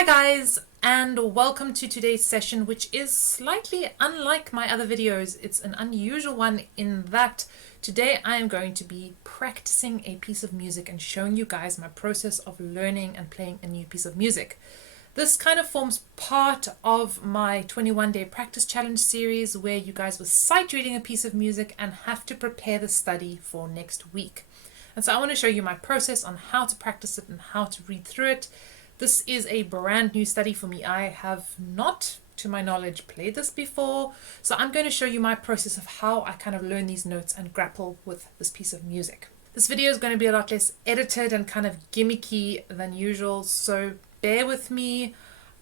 Hi guys, and welcome to today's session, which is slightly unlike my other videos. It's an unusual one in that today I am going to be practicing a piece of music and showing you guys my process of learning and playing a new piece of music. This kind of forms part of my 21-day practice challenge series where you guys will sight reading a piece of music and have to prepare the study for next week. And so I want to show you my process on how to practice it and how to read through it. This is a brand new study for me. I have not, to my knowledge, played this before. So I'm going to show you my process of how I kind of learn these notes and grapple with this piece of music. This video is going to be a lot less edited and kind of gimmicky than usual. So bear with me.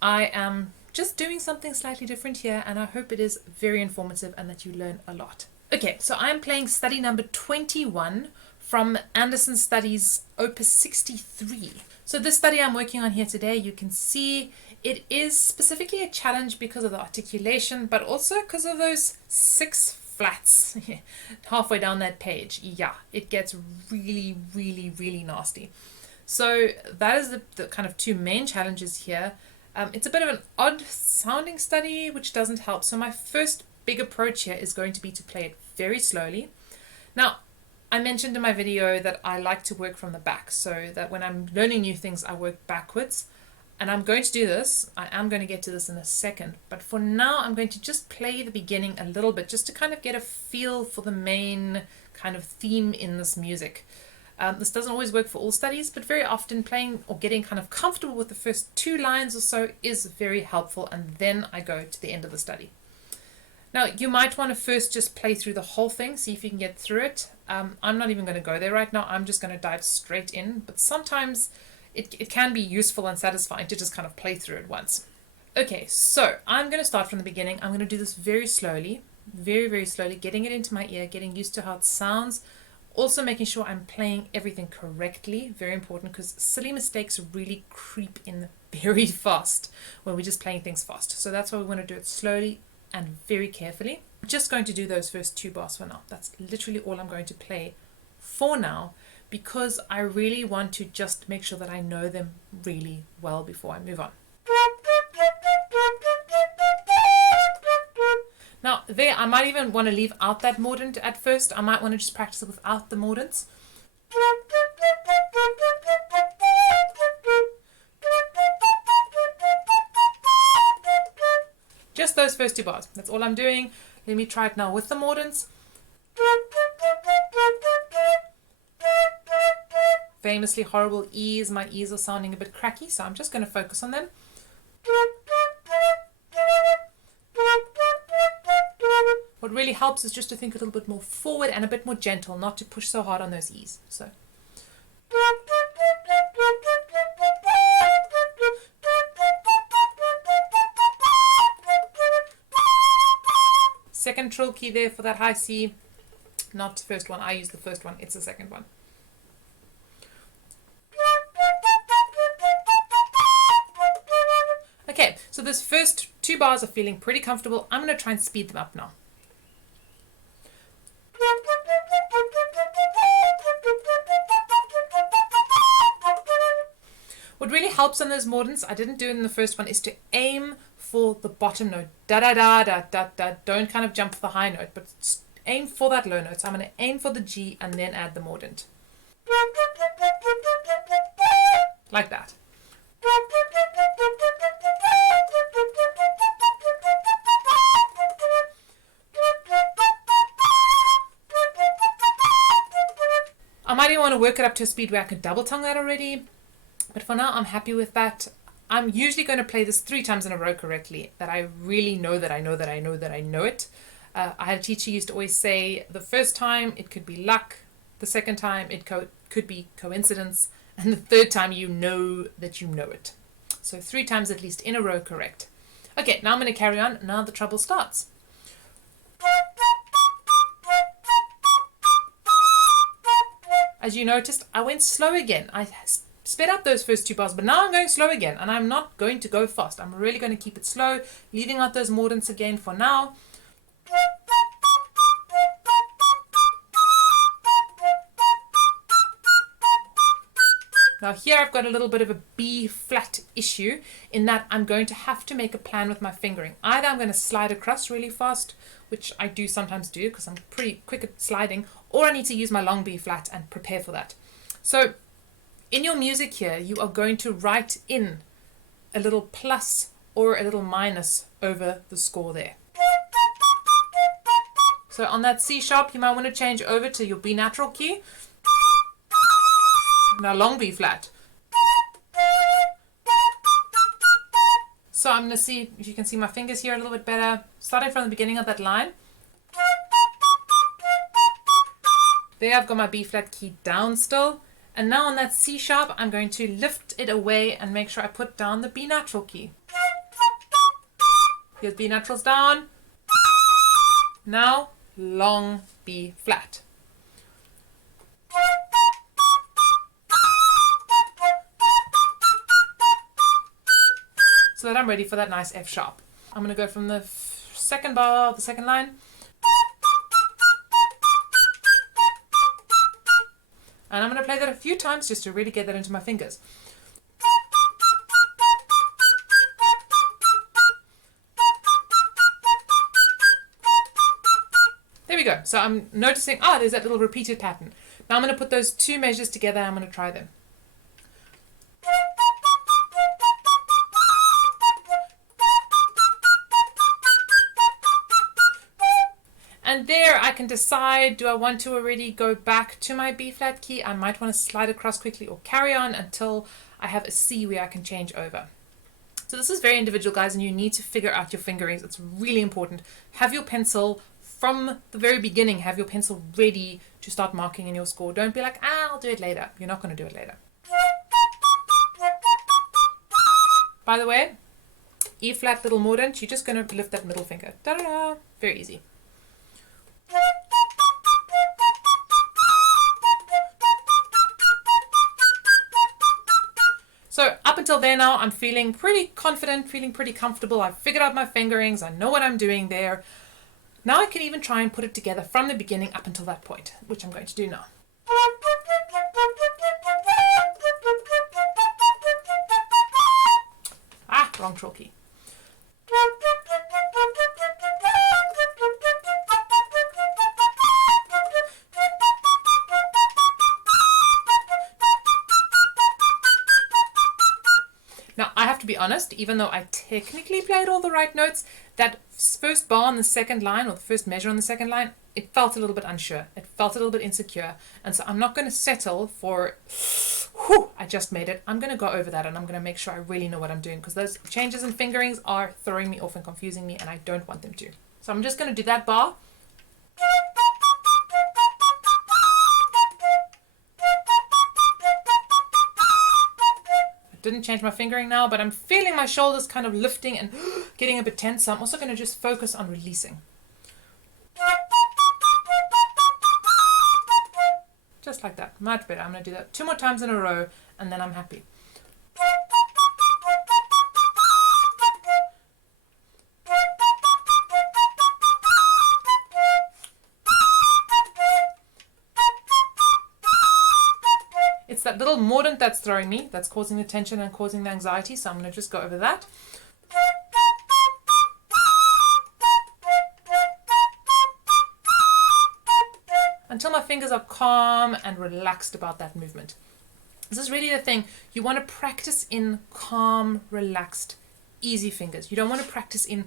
I am just doing something slightly different here, and I hope it is very informative and that you learn a lot. Okay, so I'm playing study number 21 from Andersen Studies Opus 63. So this study I'm working on here today, you can see it is specifically a challenge because of the articulation, but also because of those 6 flats halfway down that page. Yeah, it gets really nasty. So that is the kind of 2 main challenges here. It's a bit of an odd sounding study, which doesn't help. So my first big approach here is going to be to play it very slowly. Now, I mentioned in my video that I like to work from the back, so that when I'm learning new things, I work backwards. And I'm going to do this. I am going to get to this in a second. But for now, I'm going to just play the beginning a little bit, just to kind of get a feel for the main kind of theme in this music. This doesn't always work for all studies, but very often playing or getting kind of comfortable with the first 2 lines or so is very helpful. And then I go to the end of the study. Now, you might want to first just play through the whole thing, see if you can get through it. I'm not even going to go there right now. I'm just going to dive straight in. But sometimes it can be useful and satisfying to just kind of play through it once. Okay, so I'm going to start from the beginning. I'm going to do this very slowly, very slowly, getting it into my ear, getting used to how it sounds. Also making sure I'm playing everything correctly. Very important, because silly mistakes really creep in very fast when we're just playing things fast. So that's why we want to do it slowly and very carefully. I'm just going to do those first 2 bars for now. That's literally all I'm going to play for now, because I really want to just make sure that I know them really well before I move on. Now there, I might even want to leave out that mortant at first. I might want to just practice it without the mortants. Just those first 2 bars. That's all I'm doing. Let me try it now with the mortants. Famously horrible E's. My E's are sounding a bit cracky, so I'm just going to focus on them. What really helps is just to think a little bit more forward and a bit more gentle, not to push so hard on those E's. So. Second trill key there for that high C, not the first one. I use the first one, it's the second one. Okay, so this first 2 bars are feeling pretty comfortable. I'm going to try and speed them up now. What really helps on those mortants, I didn't do it in the first one, is to aim for the bottom note. Da da da da da da. Don't kind of jump for the high note, but aim for that low note. So I'm going to aim for the G and then add the mordant. Like that. I might even want to work it up to a speed where I can double tongue that already. But for now, I'm happy with that. I'm usually going to play this 3 times in a row correctly, that I really know that I know that I know that I know it. I had a teacher who used to always say the first time it could be luck, the second time it could be coincidence, and the third time you know that you know it. So 3 times at least in a row correct. Okay, now I'm going to carry on. Now the trouble starts. As you noticed, I went slow again. I sped up those first 2 bars, but now I'm going slow again, and I'm not going to go fast. I'm really going to keep it slow, leaving out those mordants again for now. Now here I've got a little bit of a B flat issue in that I'm going to have to make a plan with my fingering. Either I'm going to slide across really fast, which I do sometimes do because I'm pretty quick at sliding, or I need to use my long B flat and prepare for that. So in your music here, you are going to write in a little plus or a little minus over the score there. So on that C sharp, you might want to change over to your B natural key. Now long B flat. So I'm going to see if you can see my fingers here a little bit better. Starting from the beginning of that line. There I've got my B flat key down still. And now on that C sharp, I'm going to lift it away and make sure I put down the B natural key. Here's B naturals down. Now long B flat. So that I'm ready for that nice F sharp. I'm going to go from the second bar, the second line. And I'm going to play that a few times just to really get that into my fingers. There we go. So I'm noticing, there's that little repeated pattern. Now I'm going to put those two measures together and I'm going to try them. And there I can decide, do I want to already go back to my B flat key? I might want to slide across quickly or carry on until I have a C where I can change over. So this is very individual, guys, and you need to figure out your fingerings. It's really important. Have your pencil from the very beginning, have your pencil ready to start marking in your score. Don't be like, I'll do it later. You're not going to do it later. By the way, E flat little mortant, you're just going to lift that middle finger. Ta-da! Very easy. So up until there now, I'm feeling pretty confident, feeling pretty comfortable. I've figured out my fingerings. I know what I'm doing there. Now I can even try and put it together from the beginning up until that point, which I'm going to do now. Wrong control key. Now, I have to be honest, even though I technically played all the right notes, that first bar on the second line, or the first measure on the second line, it felt a little bit unsure. It felt a little bit insecure. And so I'm not going to settle for, I just made it. I'm going to go over that and I'm going to make sure I really know what I'm doing, because those changes in fingerings are throwing me off and confusing me, and I don't want them to. So I'm just going to do that bar. Didn't change my fingering now, but I'm feeling my shoulders kind of lifting and getting a bit tense, so I'm also going to just focus on releasing. Just like that. Much better. I'm going to do that 2 more times in a row and then I'm happy. It's that little mordant that's throwing me, that's causing the tension and causing the anxiety, so I'm going to just go over that. Until my fingers are calm and relaxed about that movement. This is really the thing. You want to practice in calm, relaxed, easy fingers. You don't want to practice in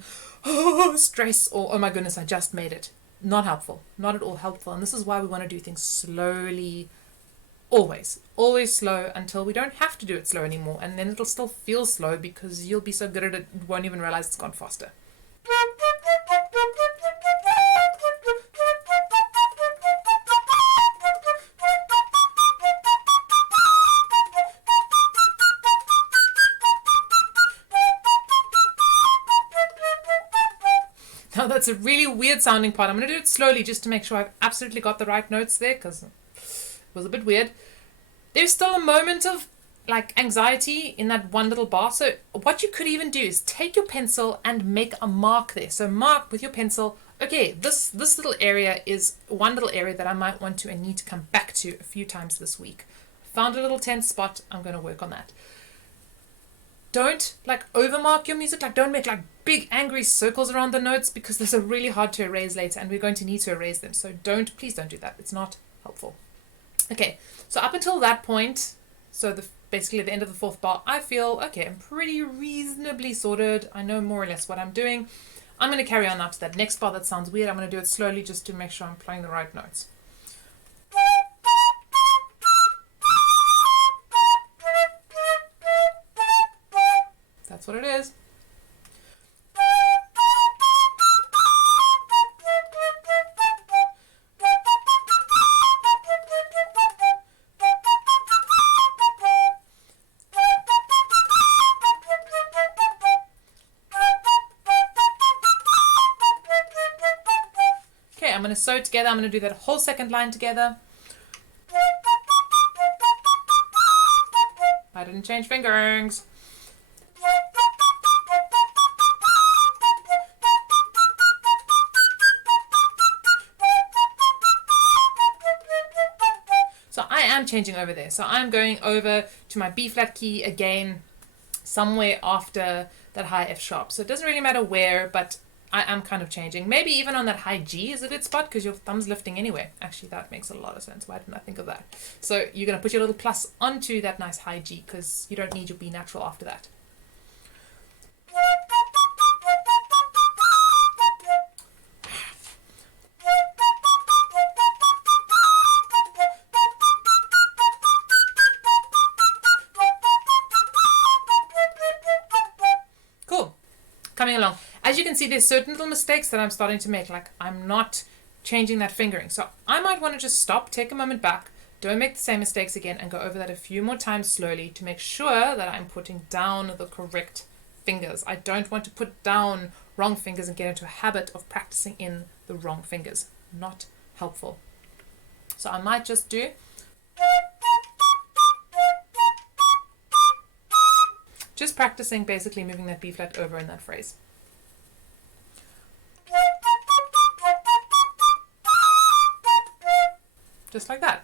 stress or, oh my goodness, I just made it. Not helpful. Not at all helpful. And this is why we want to do things slowly. Always slow until we don't have to do it slow anymore, and then it'll still feel slow because you'll be so good at it you won't even realize it's gone faster. Now that's a really weird sounding part. I'm going to do it slowly just to make sure I've absolutely got the right notes there, because was a bit weird. There's still a moment of like anxiety in that one little bar. So what you could even do is take your pencil and make a mark there. So mark with your pencil, okay, this little area is one little area that I might want to and need to come back to a few times this week. found a little tense spot, I'm going to work on that. Don't like overmark your music, like don't make like big angry circles around the notes, because those are really hard to erase later and we're going to need to erase them. So please don't do that. It's not helpful. Okay, so up until that point, so basically the end of the fourth bar, I feel, okay, I'm pretty reasonably sorted. I know more or less what I'm doing. I'm going to carry on now to that next bar that sounds weird. I'm going to do it slowly just to make sure I'm playing the right notes. That's what it is. Okay, I'm going to sew it together. I'm going to do that whole second line together. I didn't change fingerings. So I am changing over there. So I'm going over to my B flat key again, somewhere after that high F sharp. So it doesn't really matter where, but I am kind of changing. Maybe even on that high G is a good spot because your thumb's lifting anyway. Actually, that makes a lot of sense. Why didn't I think of that? So you're going to put your little plus onto that nice high G because you don't need your B natural after that. Coming along. As you can see, there's certain little mistakes that I'm starting to make, like I'm not changing that fingering. So I might want to just stop, take a moment back, don't make the same mistakes again, and go over that a few more times slowly to make sure that I'm putting down the correct fingers. I don't want to put down wrong fingers and get into a habit of practicing in the wrong fingers. Not helpful. So I might just do just practicing basically moving that B flat over in that phrase. Just like that.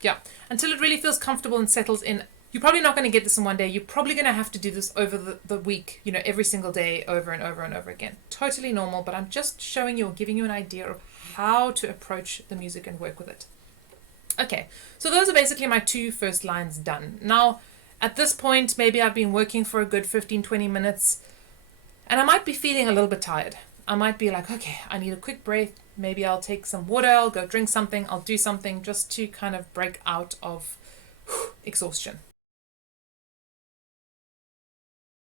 Yeah, until it really feels comfortable and settles in. You're probably not going to get this in one day. You're probably going to have to do this over the week, you know, every single day, over and over and over again. Totally normal, but I'm just showing you or giving you an idea of how to approach the music and work with it. Okay, so those are basically my two first lines done. Now, at this point, maybe I've been working for a good 15-20 minutes, and I might be feeling a little bit tired. I might be like, okay, I need a quick break. Maybe I'll take some water, I'll go drink something, I'll do something just to kind of break out of exhaustion.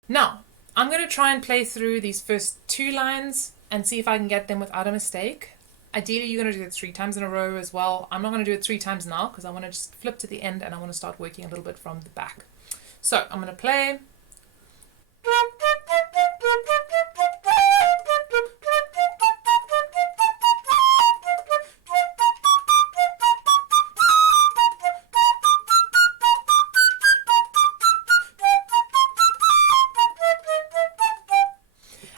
Now, I'm going to try and play through these first two lines and see if I can get them without a mistake. Ideally, you're going to do it 3 times in a row as well. I'm not going to do it 3 times now because I want to just flip to the end and I want to start working a little bit from the back. So I'm going to play.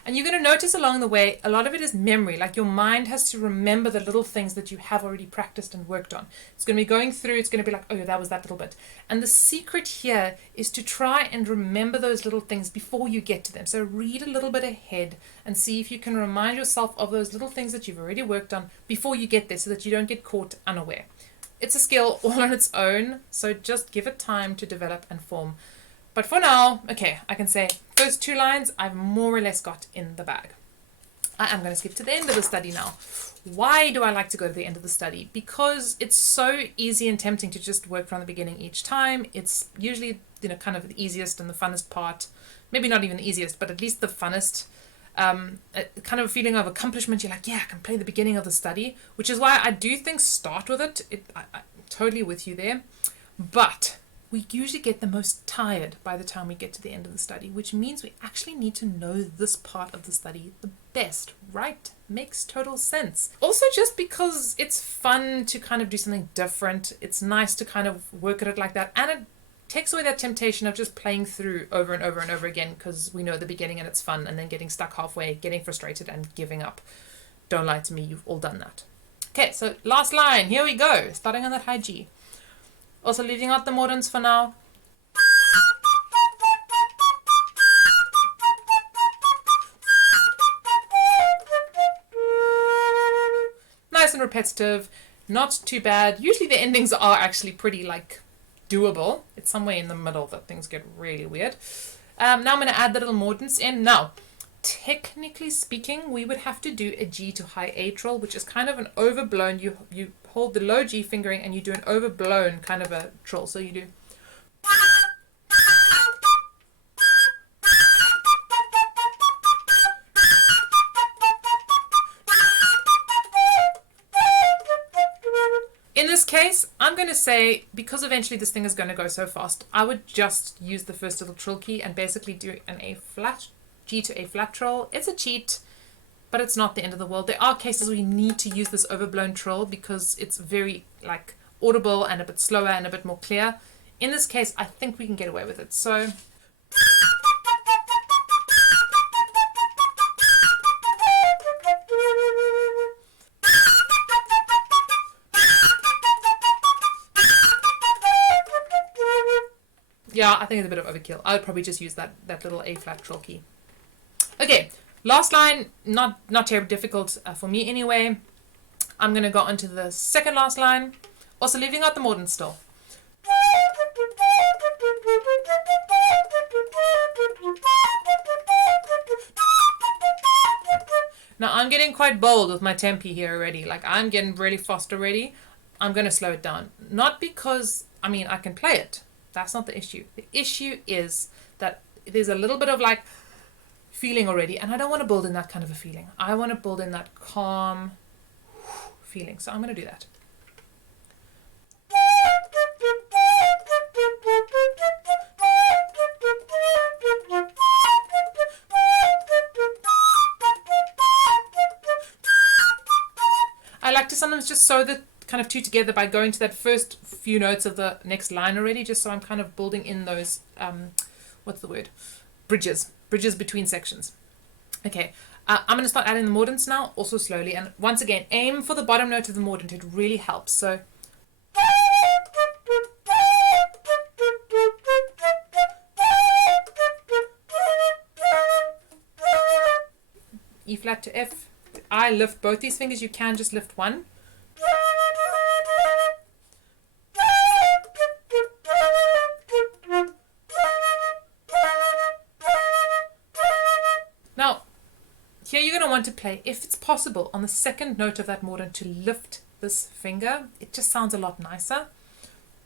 And you're going to notice along the way, a lot of it is memory. Like your mind has to remember the little things that you have already practiced and worked on. It's going to be going through, it's going to be like, oh, that was that little bit. And the secret here is to try and remember those little things before you get to them. So read a little bit ahead and see if you can remind yourself of those little things that you've already worked on before you get there so that you don't get caught unaware. It's a skill all on its own, so just give it time to develop and form. But for now, okay, I can say first 2 lines I've more or less got in the bag. I am going to skip to the end of the study now. Why do I like to go to the end of the study? Because it's so easy and tempting to just work from the beginning each time. It's usually, you know, kind of the easiest and the funnest part. Maybe not even the easiest, but at least the funnest. Kind of a feeling of accomplishment. You're like, yeah, I can play the beginning of the study, which is why I do think start with it. I'm totally with you there. But we usually get the most tired by the time we get to the end of the study, which means we actually need to know this part of the study the best, right? Makes total sense. Also, just because it's fun to kind of do something different, it's nice to kind of work at it like that, and it takes away that temptation of just playing through over and over and over again because we know the beginning and it's fun, and then getting stuck halfway, getting frustrated and giving up. Don't lie to me, you've all done that. Okay, so last line, here we go, starting on that high G. Also leaving out the mortants for now. Nice and repetitive, not too bad. Usually the endings are actually pretty like doable. It's somewhere in the middle that things get really weird. Now I'm going to add the little mortants in. Now, technically speaking, we would have to do a G to high A trill, which is kind of an overblown, you hold the low G fingering and you do an overblown kind of a trill. So you do. In this case, I'm going to say, because eventually this thing is going to go so fast, I would just use the first little trill key and basically do an A flat, G to A flat trill. It's a cheat, but it's not the end of the world. There are cases where you need to use this overblown trill because it's very like audible and a bit slower and a bit more clear. In this case, I think we can get away with it. So yeah, I think it's a bit of overkill. I would probably just use that little A flat trill key. Okay, last line, not terribly difficult for me anyway. I'm going to go on to the second last line, also leaving out the mortants still. Now I'm getting quite bold with my tempi here already, like I'm getting really fast already. I'm going to slow it down. Not because, I mean, I can play it. That's not the issue. The issue is that there's a little bit of like feeling already, and I don't want to build in that kind of a feeling. I want to build in that calm feeling. So I'm going to do that. I like to sometimes just sew the kind of two together by going to that first few notes of the next line already, just so I'm kind of building in those, what's the word? Bridges between sections. Okay, I'm going to start adding the mortants now, also slowly, and once again, aim for the bottom note of the mortant. It really helps. So E flat to F. I lift both these fingers. You can just lift one. Now, here you're going to want to play, if it's possible, on the second note of that mortant to lift this finger. It just sounds a lot nicer.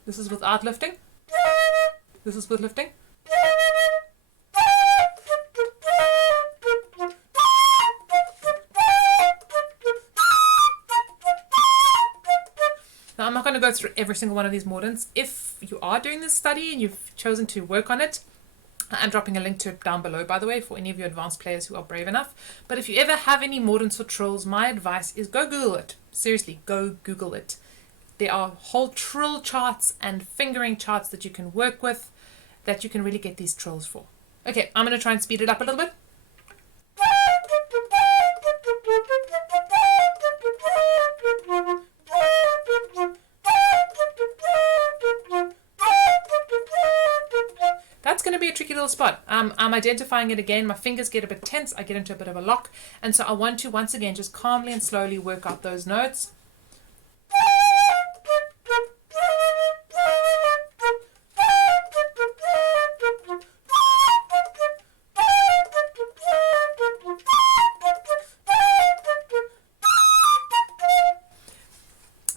This is without lifting. This is with lifting. Now, I'm not going to go through every single one of these mortants. If you are doing this study and you've chosen to work on it, I'm dropping a link to it down below, by the way, for any of you advanced players who are brave enough. But if you ever have any mortants or trills, my advice is go Google it. Seriously, go Google it. There are whole trill charts and fingering charts that you can work with that you can really get these trills for. Okay, I'm going to try and speed it up a little bit. That's going to be a tricky little spot. I'm identifying it again. My fingers get a bit tense. I get into a bit of a lock. And so I want to, once again, just calmly and slowly work out those notes.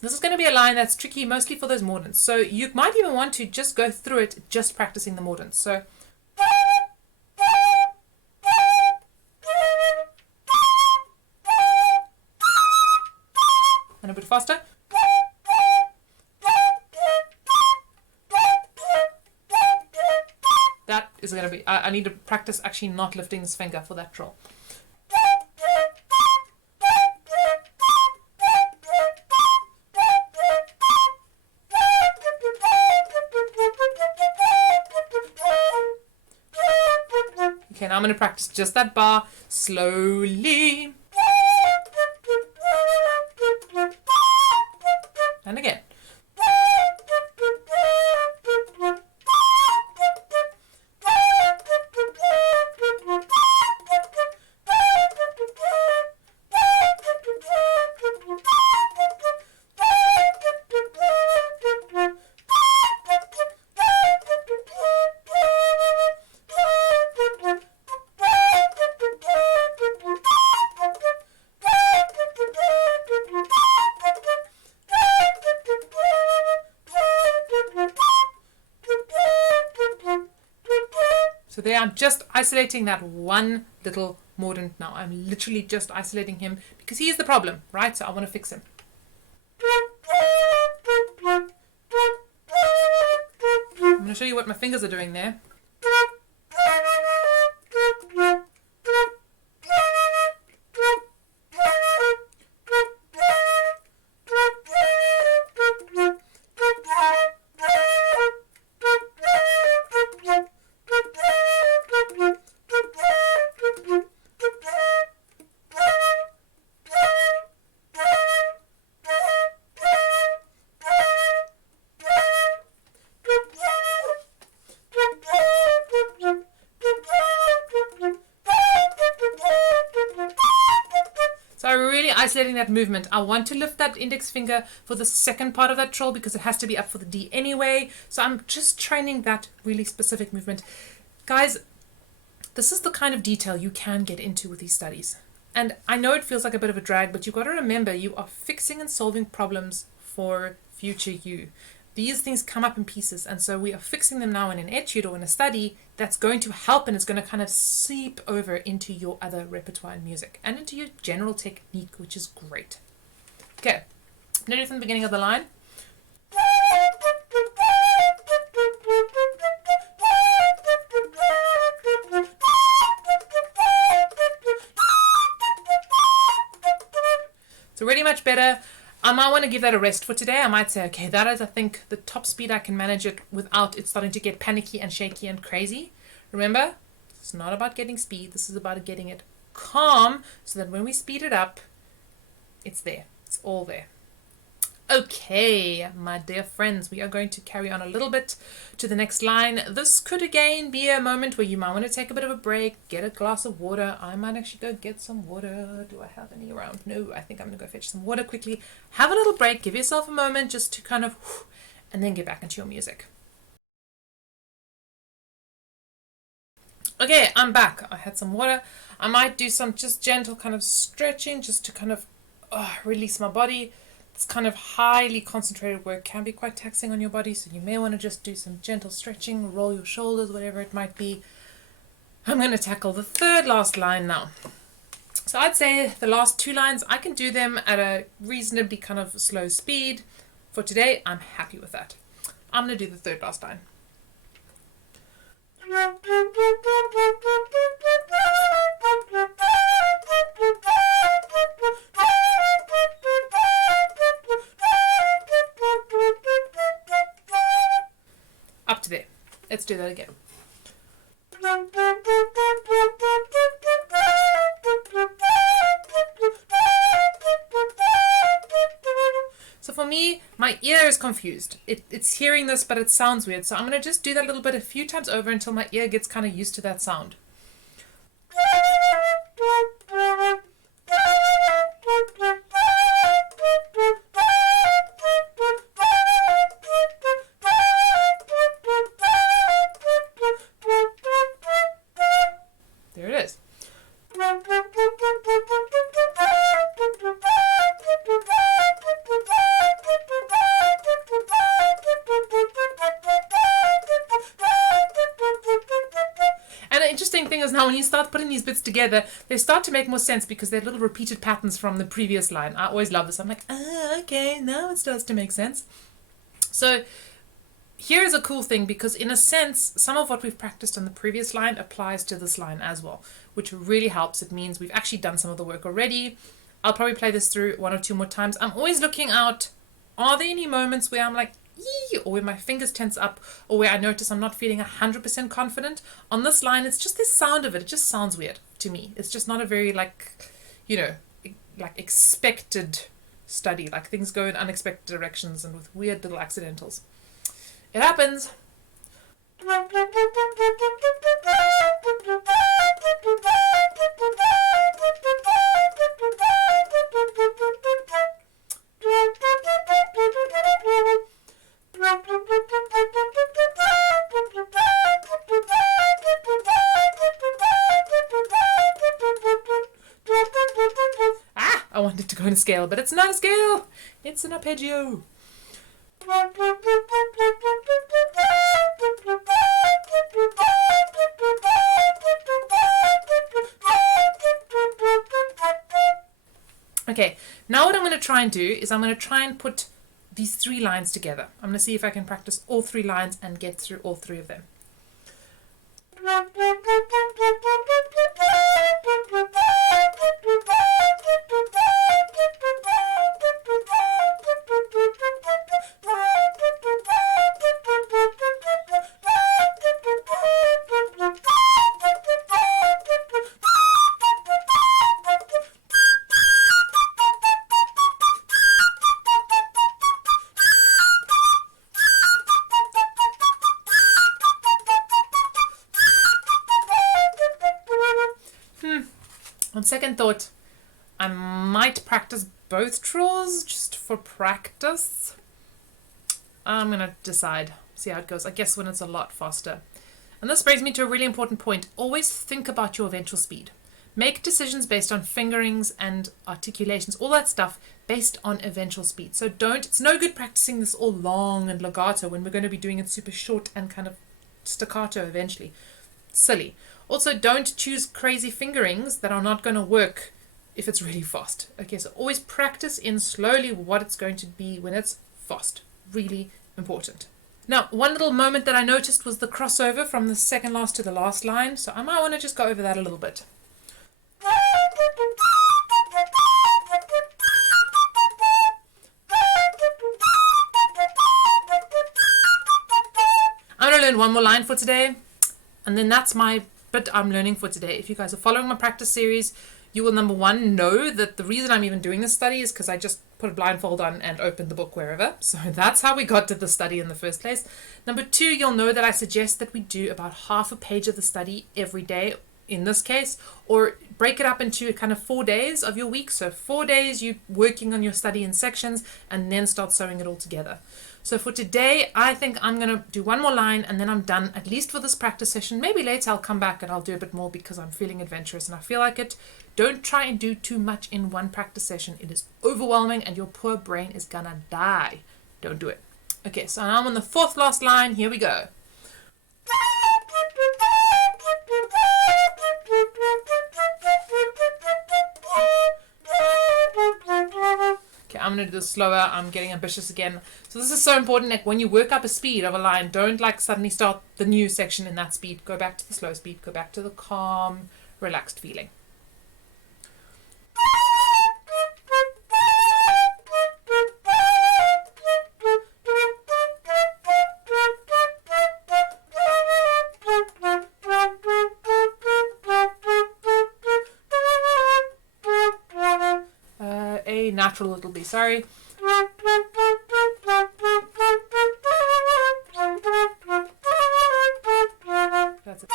This is going to be a line that's tricky mostly for those mortants. So you might even want to just go through it just practicing the mortants. So and a bit faster. That is going to be, I need to practice actually not lifting this finger for that trill. Okay, now I'm going to practice just that bar slowly. And again. So there I'm just isolating that one little mordant now. I'm literally just isolating him because he is the problem, right? So I want to fix him. I'm going to show you what my fingers are doing there. So I'm really isolating that movement. I want to lift that index finger for the second part of that trill because it has to be up for the D anyway. So I'm just training that really specific movement. Guys, this is the kind of detail you can get into with these studies. And I know it feels like a bit of a drag, but you've got to remember you are fixing and solving problems for future you. These things come up in pieces, and so we are fixing them now in an etude or in a study that's going to help, and it's going to kind of seep over into your other repertoire in music and into your general technique, which is great. Okay, I'm going to do from the beginning of the line. So really much better. I might want to give that a rest for today. I might say, okay, that is, I think, the top speed I can manage it without it starting to get panicky and shaky and crazy. Remember, it's not about getting speed. This is about getting it calm so that when we speed it up, it's there. It's all there. Okay, my dear friends, we are going to carry on a little bit to the next line. This could again be a moment where you might want to take a bit of a break, get a glass of water. I might actually go get some water. Do I have any around? No, I think I'm going to go fetch some water quickly. Have a little break, give yourself a moment just to kind of, and then get back into your music. Okay, I'm back. I had some water. I might do some just gentle kind of stretching just to kind of release my body. This kind of highly concentrated work can be quite taxing on your body, so you may want to just do some gentle stretching, roll your shoulders, whatever it might be. I'm going to tackle the third last line now. So I'd say the last two lines, I can do them at a reasonably kind of slow speed. For today, I'm happy with that. I'm going to do the third last line. Up to there. Let's do that again. So for me, my ear is confused. It's hearing this, but it sounds weird. So I'm going to just do that a little bit a few times over until my ear gets kind of used to that sound. There it is. And the interesting thing is now when you start putting these bits together, they start to make more sense because they're little repeated patterns from the previous line. I always love this. I'm like, okay, now it starts to make sense. So here is a cool thing because in a sense, some of what we've practiced on the previous line applies to this line as well, which really helps. It means we've actually done some of the work already. I'll probably play this through one or two more times. I'm always looking out, are there any moments where I'm like, shaky, or where my fingers tense up, or where I notice I'm not feeling 100% confident. On this line, it's just the sound of it. It just sounds weird to me. It's just not a very, like, you know, like expected study. Like things go in unexpected directions and with weird little accidentals. It happens. I wanted to go in a scale, but it's not a scale. It's an arpeggio. Okay, now what I'm going to try and do is I'm going to try and put these 3 lines together. I'm going to see if I can practice all 3 lines and get through all 3 of them. On second thought, I might practice both trills just for practice. I'm going to decide, see how it goes. I guess when it's a lot faster. And this brings me to a really important point. Always think about your eventual speed. Make decisions based on fingerings and articulations, all that stuff based on eventual speed. So it's no good practicing this all long and legato when we're going to be doing it super short and kind of staccato eventually. Silly. Also, don't choose crazy fingerings that are not going to work if it's really fast. Okay, so always practice in slowly what it's going to be when it's fast. Really important. Now, one little moment that I noticed was the crossover from the second last to the last line. So I might want to just go over that a little bit. I'm going to learn one more line for today. And then that's my bit I'm learning for today. If you guys are following my practice series, you will, number 1, know that the reason I'm even doing this study is because I just put a blindfold on and opened the book wherever. So that's how we got to the study in the first place. Number 2, you'll know that I suggest that we do about half a page of the study every day in this case, or break it up into kind of 4 days of your week. So 4 days you working on your study in sections and then start sewing it all together. So for today, I think I'm going to do one more line and then I'm done, at least for this practice session. Maybe later I'll come back and I'll do a bit more because I'm feeling adventurous and I feel like it. Don't try and do too much in one practice session. It is overwhelming and your poor brain is going to die. Don't do it. Okay, so now I'm on the 4th last line. Here we go. I'm going to do this slower. I'm getting ambitious again. So this is so important. Like when you work up a speed of a line, don't like suddenly start the new section in that speed. Go back to the slow speed. Go back to the calm, relaxed feeling. Natural it'll be, sorry. That's it.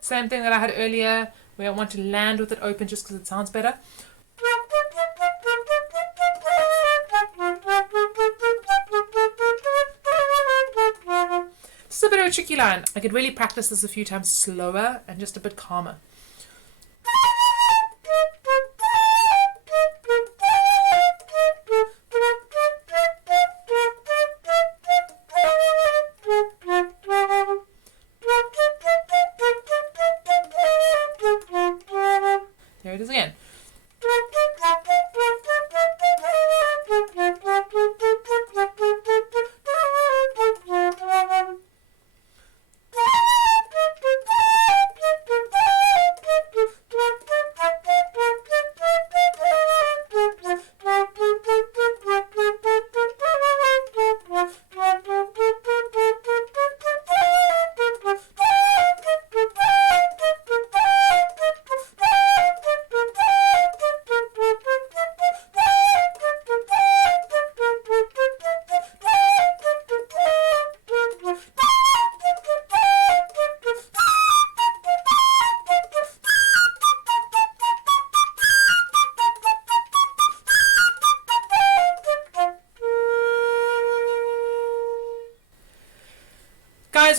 Same thing that I had earlier, where I want to land with it open just because it sounds better. This is a bit of a tricky line. I could really practice this a few times slower and just a bit calmer. There it is again.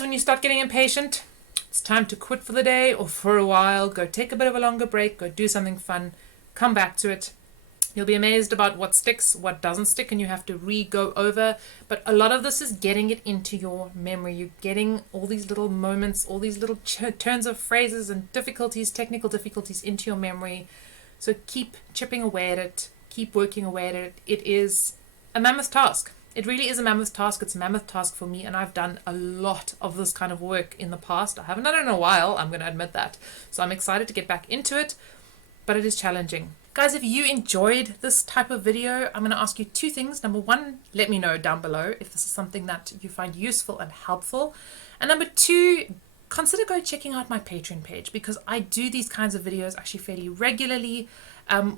guys, when you start getting impatient, it's time to quit for the day or for a while. Go take a bit of a longer break. Go do something fun. Come back to it. You'll be amazed about what sticks, what doesn't stick, and you have to re-go over. But a lot of this is getting it into your memory. You're getting all these little moments, all these little turns of phrases and difficulties, technical difficulties into your memory. So keep chipping away at it. Keep working away at it. It is a mammoth task. It really is a mammoth task. It's a mammoth task for me, and I've done a lot of this kind of work in the past. I haven't done it in a while, I'm going to admit that. So I'm excited to get back into it, but it is challenging. Guys, if you enjoyed this type of video, I'm going to ask you two things. Number one, let me know down below if this is something that you find useful and helpful. And number two, consider checking out my Patreon page, because I do these kinds of videos actually fairly regularly.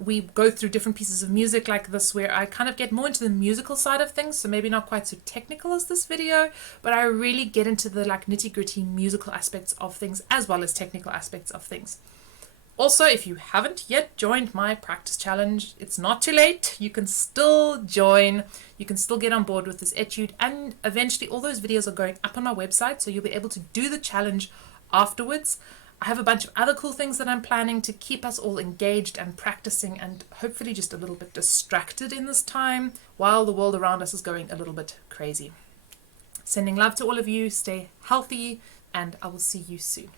We go through different pieces of music like this where I kind of get more into the musical side of things, so maybe not quite so technical as this video, but I really get into the like nitty-gritty musical aspects of things as well as technical aspects of things. Also, if you haven't yet joined my practice challenge, it's not too late. You can still join. You can still get on board with this etude, and eventually all those videos are going up on my website, so you'll be able to do the challenge afterwards. I have a bunch of other cool things that I'm planning to keep us all engaged and practicing, and hopefully just a little bit distracted in this time while the world around us is going a little bit crazy. Sending love to all of you. Stay healthy, and I will see you soon.